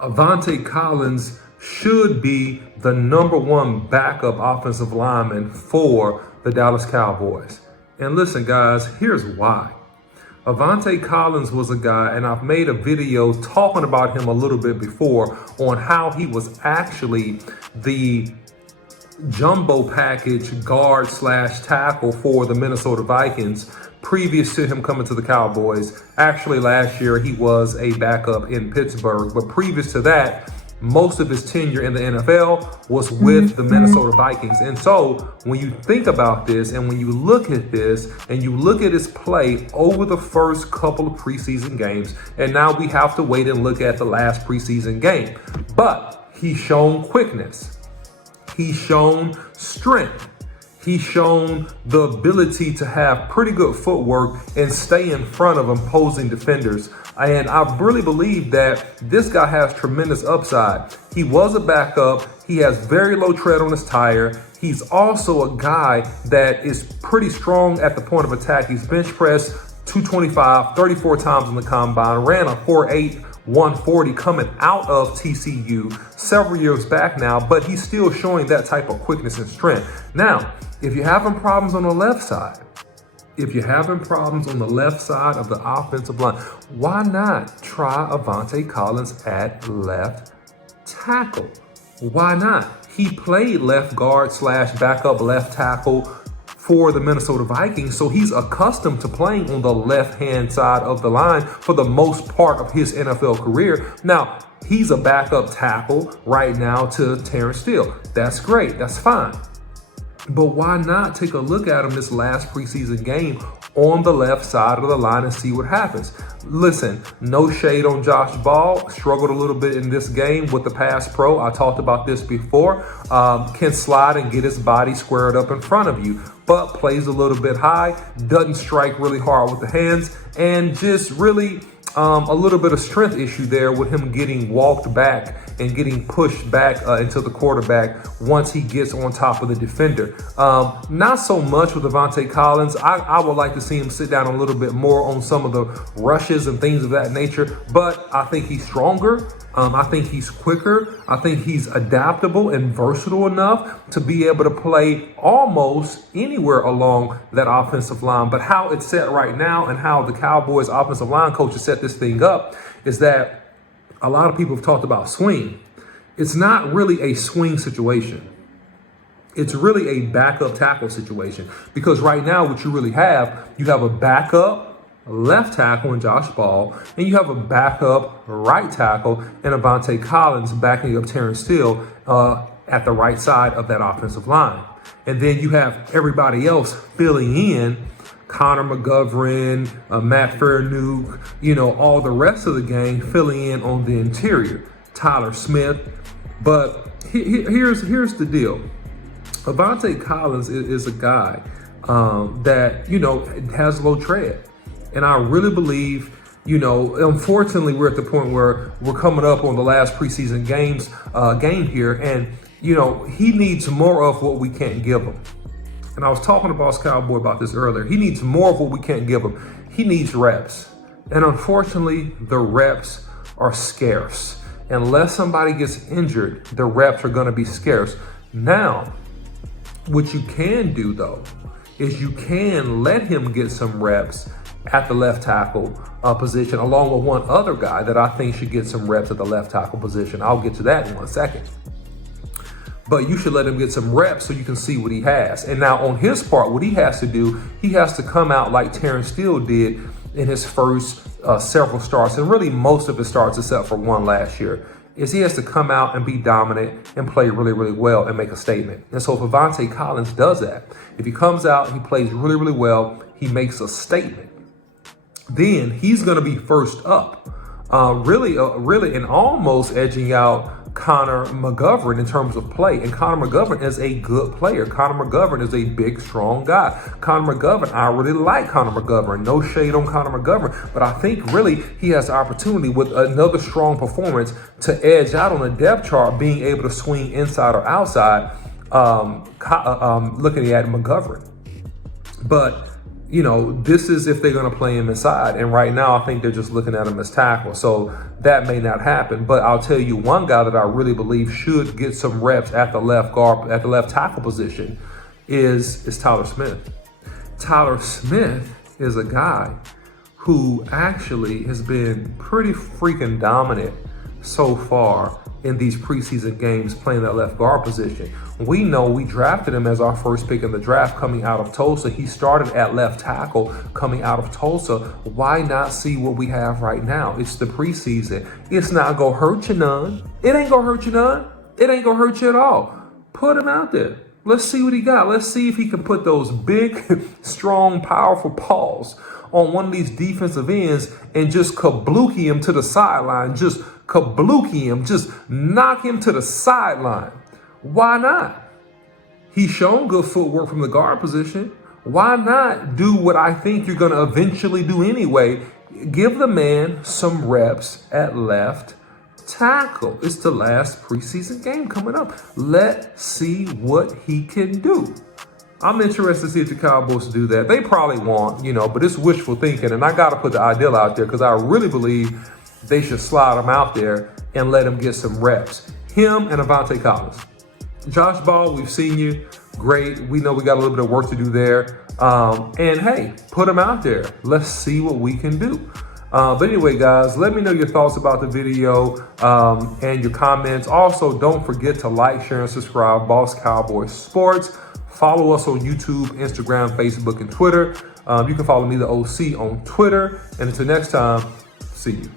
Aviante Collins should be the #1 backup offensive lineman for the Dallas Cowboys. And listen, guys, here's why. Aviante Collins was a guy, and I've made a video talking about him a little bit before on how he was actually the jumbo package guard / tackle for the Minnesota Vikings previous to him coming to the Cowboys. Actually, last year he was a backup in Pittsburgh, but previous to that, most of his tenure in the NFL was with the Minnesota Vikings. And so when you think about this and when you look at this and you look at his play over the first couple of preseason games, and now we have to wait and look at the last preseason game, but he's shown quickness. He's shown strength. He's shown the ability to have pretty good footwork and stay in front of opposing defenders. And I really believe that this guy has tremendous upside. He was a backup. He has very low tread on his tire. He's also a guy that is pretty strong at the point of attack. He's bench pressed 225, 34 times in the combine, ran a 4.8 140 coming out of TCU several years back now, but he's still showing that type of quickness and strength. Now, if you're having problems on the left side, of the offensive line, why not try Aviante Collins at left tackle? Why not? He played left guard / backup left tackle for the Minnesota Vikings, so he's accustomed to playing on the left-hand side of the line for the most part of his NFL career. Now, he's a backup tackle right now to Terrence Steele. That's great. That's fine. But why not take a look at him this last preseason game on the left side of the line and see what happens? Listen, no shade on Josh Ball. Struggled a little bit in this game with the pass pro. I talked about this before. Can slide and get his body squared up in front of you, but plays a little bit high, doesn't strike really hard with the hands, and just really a little bit of strength issue there with him getting walked back and getting pushed back into the quarterback once he gets on top of the defender. Not so much with Aviante Collins. I would like to see him sit down a little bit more on some of the rushes and things of that nature, but I think he's stronger. I think he's quicker. I think he's adaptable and versatile enough to be able to play almost anywhere along that offensive line. But how it's set right now and how the Cowboys offensive line coaches set this thing up is that a lot of people have talked about swing. It's not really a swing situation. It's really a backup tackle situation, because right now what you really have, you have a backup left tackle in Josh Ball, and you have a backup right tackle in Aviante Collins backing up Terrence Steele at the right side of that offensive line. And then you have everybody else filling in, Connor McGovern, Matt Fairnuke, all the rest of the gang filling in on the interior, Tyler Smith. But here's the deal. Aviante Collins is a guy that, has low tread. And I really believe, unfortunately, we're at the point where we're coming up on the last preseason game here. And, he needs more of what we can't give him. And I was talking to Boss Cowboy about this earlier. He needs more of what we can't give him. He needs reps. And unfortunately, the reps are scarce. Unless somebody gets injured, the reps are going to be scarce. Now, what you can do, though, is you can let him get some reps at the left tackle position, along with one other guy that I think should get some reps at the left tackle position. I'll get to that in 1 second. But you should let him get some reps so you can see what he has. And now on his part, what he has to do, he has to come out like Terrence Steele did in his first several starts, and really most of his starts except for one last year, is he has to come out and be dominant and play really, really well and make a statement. And so if Aviante Collins does that, if he comes out, he plays really, really well, he makes a statement, then he's going to be first up, really, and almost edging out Connor McGovern in terms of play. And Connor McGovern is a good player. Connor McGovern is a big, strong guy. Connor McGovern, I really like Connor McGovern. No shade on Connor McGovern, but I think really he has the opportunity with another strong performance to edge out on the depth chart, being able to swing inside or outside, looking at McGovern. But This is if they're going to play him inside. And right now, I think they're just looking at him as tackle. So that may not happen. But I'll tell you one guy that I really believe should get some reps at the left guard, at the left tackle position is Tyler Smith. Tyler Smith is a guy who actually has been pretty freaking dominant so far in these preseason games playing that left guard position. We know we drafted him as our first pick in the draft coming out of Tulsa. He started at left tackle coming out of Tulsa. Why not see what we have right now? It's the preseason. It's not gonna hurt you none. It ain't gonna hurt you none. It ain't gonna hurt you at all. Put him out there. Let's see what he got. Let's see if he can put those big, strong, powerful paws on one of these defensive ends and just kablookie him to the sideline. Just kablookie him. Just knock him to the sideline. Why not? He's shown good footwork from the guard position. Why not do what I think you're going to eventually do anyway? Give the man some reps at left tackle. It's the last preseason game coming up. Let's see what he can do. I'm interested to see if the Cowboys do that. They probably won't, but it's wishful thinking. And I got to put the ideal out there because I really believe they should slide him out there and let him get some reps. Him and Aviante Collins. Josh Ball, we've seen you. Great. We know we got a little bit of work to do there. And hey, put him out there. Let's see what we can do. But anyway, guys, let me know your thoughts about the video and your comments. Also, don't forget to like, share, and subscribe. Boss Cowboy Sports. Follow us on YouTube, Instagram, Facebook, and Twitter. You can follow me, the OC, on Twitter. And until next time, see you.